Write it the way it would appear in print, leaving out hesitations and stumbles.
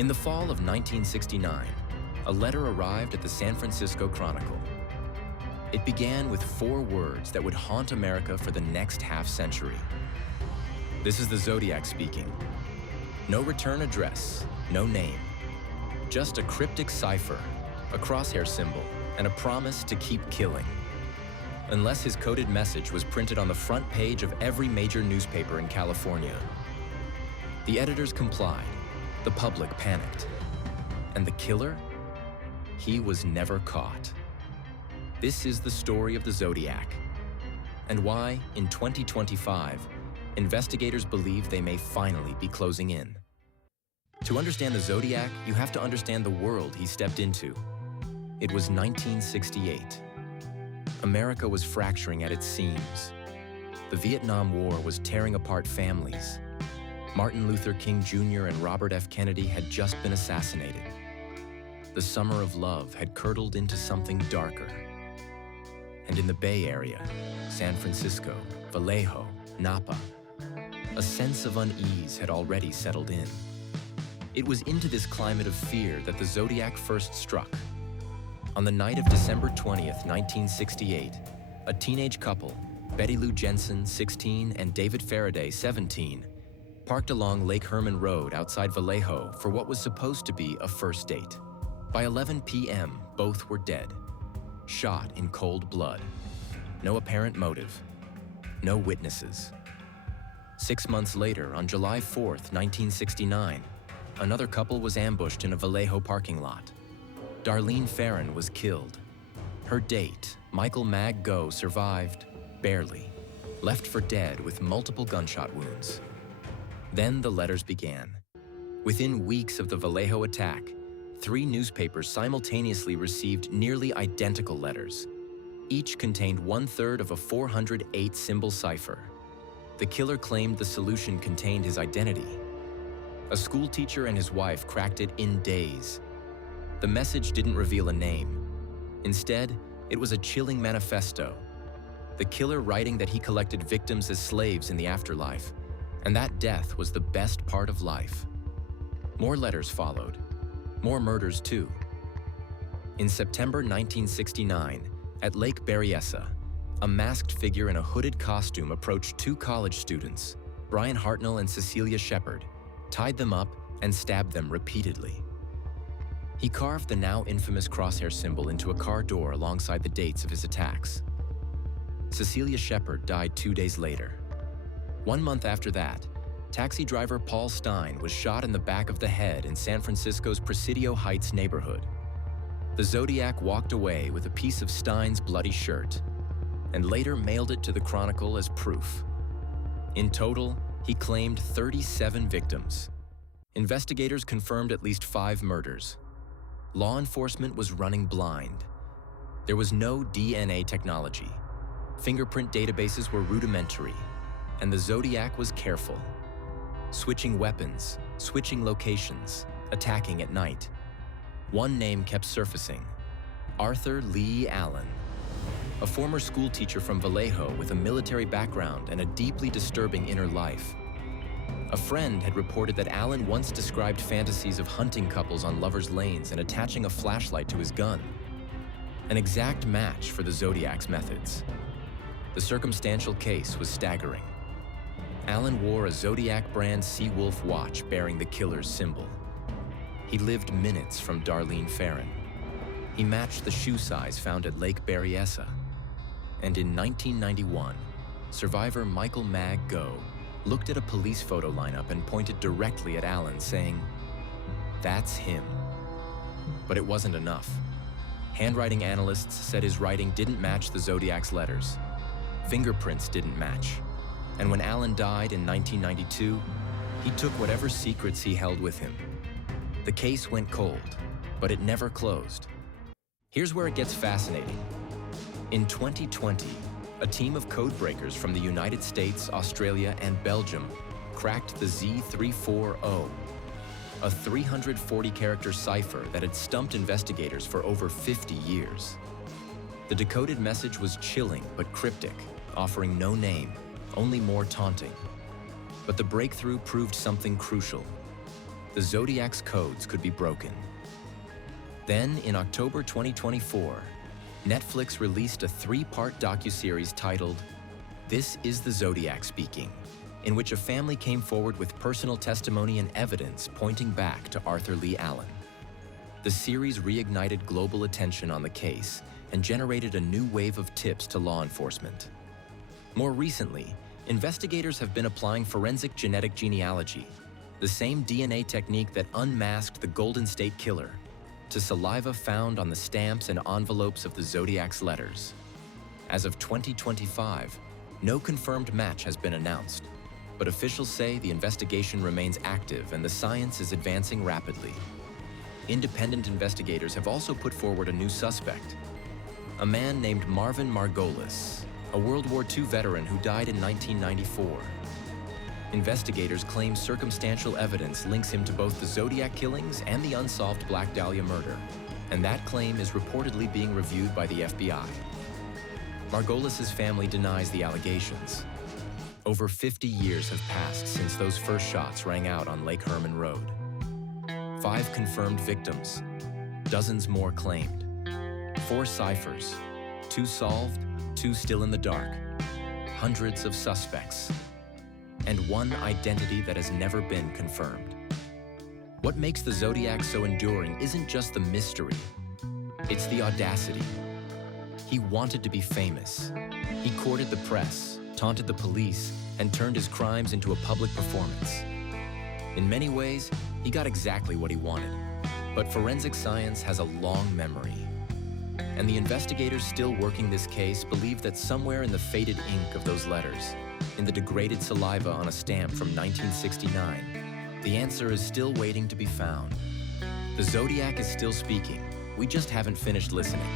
In the fall of 1969, a letter arrived at the San Francisco Chronicle. It began with 4 words that would haunt America for the next half-century. This is the Zodiac speaking. No return address, no name. Just a cryptic cipher, a crosshair symbol, and a promise to keep killing. Unless his coded message was printed on the front page of every major newspaper in California. The editors complied. The public panicked. And the killer? He was never caught. This is the story of the Zodiac, and why, in 2025, investigators believe they may finally be closing in. To understand the Zodiac, you have to understand the world he stepped into. It was 1968. America was fracturing at its seams. The Vietnam War was tearing apart families. Martin Luther King Jr. and Robert F. Kennedy had just been assassinated. The summer of love had curdled into something darker. And in the Bay Area, San Francisco, Vallejo, Napa, a sense of unease had already settled in. It was into this climate of fear that the Zodiac first struck. On the night of December 20th, 1968, a teenage couple, Betty Lou Jensen, 16, and David Faraday, 17, parked along Lake Herman Road outside Vallejo for what was supposed to be a first date. By 11 p.m., both were dead, shot in cold blood. No apparent motive, no witnesses. 6 months later, on July 4th, 1969, another couple was ambushed in a Vallejo parking lot. Darlene Ferrin was killed. Her date, Michael Mag Go, survived, barely, left for dead with multiple gunshot wounds. Then the letters began. Within weeks of the Vallejo attack, 3 newspapers simultaneously received nearly identical letters. Each contained 1/3 of a 408-symbol cipher. The killer claimed the solution contained his identity. A school teacher and his wife cracked it in days. The message didn't reveal a name. Instead, it was a chilling manifesto. The killer writing that he collected victims as slaves in the afterlife, and that death was the best part of life. More letters followed. More murders, too. In September 1969, at Lake Berryessa, a masked figure in a hooded costume approached 2 college students, Brian Hartnell and Cecilia Shepard, tied them up, and stabbed them repeatedly. He carved the now infamous crosshair symbol into a car door alongside the dates of his attacks. Cecilia Shepard died 2 days later. 1 month after that, taxi driver Paul Stein was shot in the back of the head in San Francisco's Presidio Heights neighborhood. The Zodiac walked away with a piece of Stein's bloody shirt and later mailed it to the Chronicle as proof. In total, he claimed 37 victims. Investigators confirmed at least 5 murders. Law enforcement was running blind. There was no DNA technology. Fingerprint databases were rudimentary, and the Zodiac was careful. Switching weapons, switching locations, attacking at night. One name kept surfacing: Arthur Leigh Allen, a former schoolteacher from Vallejo with a military background and a deeply disturbing inner life. A friend had reported that Allen once described fantasies of hunting couples on lovers' lanes and attaching a flashlight to his gun. An exact match for the Zodiac's methods. The circumstantial case was staggering. Allen wore a Zodiac brand Seawolf watch bearing the killer's symbol. He lived minutes from Darlene Ferrin. He matched the shoe size found at Lake Berryessa. And in 1991, survivor Michael Mag Go looked at a police photo lineup and pointed directly at Allen, saying, "That's him." But it wasn't enough. Handwriting analysts said his writing didn't match the Zodiac's letters. Fingerprints didn't match. And when Allen died in 1992, he took whatever secrets he held with him. The case went cold, but it never closed. Here's where it gets fascinating. In 2020, a team of codebreakers from the United States, Australia, and Belgium cracked the Z340, a 340-character cipher that had stumped investigators for over 50 years. The decoded message was chilling but cryptic, offering no name, only more taunting. But the breakthrough proved something crucial. the Zodiac's codes could be broken. Then, in October 2024, Netflix released a 3-part docuseries titled "This is the Zodiac Speaking," in which a family came forward with personal testimony and evidence pointing back to Arthur Leigh Allen. The series reignited global attention on the case and generated a new wave of tips to law enforcement. More recently, investigators have been applying forensic genetic genealogy, the same DNA technique that unmasked the Golden State Killer, to saliva found on the stamps and envelopes of the Zodiac's letters. As of 2025, no confirmed match has been announced, but officials say the investigation remains active and the science is advancing rapidly. Independent investigators have also put forward a new suspect, a man named Marvin Margolis, a World War II veteran who died in 1994. Investigators claim circumstantial evidence links him to both the Zodiac killings and the unsolved Black Dahlia murder, and that claim is reportedly being reviewed by the FBI. Margolis's family denies the allegations. Over 50 years have passed since those first shots rang out on Lake Herman Road. 5 confirmed victims, dozens more claimed. 4 ciphers, 2 solved, 2 still in the dark. Hundreds of suspects, and one identity that has never been confirmed. What makes the Zodiac so enduring isn't just the mystery, it's the audacity. He wanted to be famous. He courted the press, taunted the police, and turned his crimes into a public performance. In many ways, he got exactly what he wanted. But forensic science has a long memory. And the investigators still working this case believe that somewhere in the faded ink of those letters, in the degraded saliva on a stamp from 1969, the answer is still waiting to be found. The Zodiac is still speaking. We just haven't finished listening.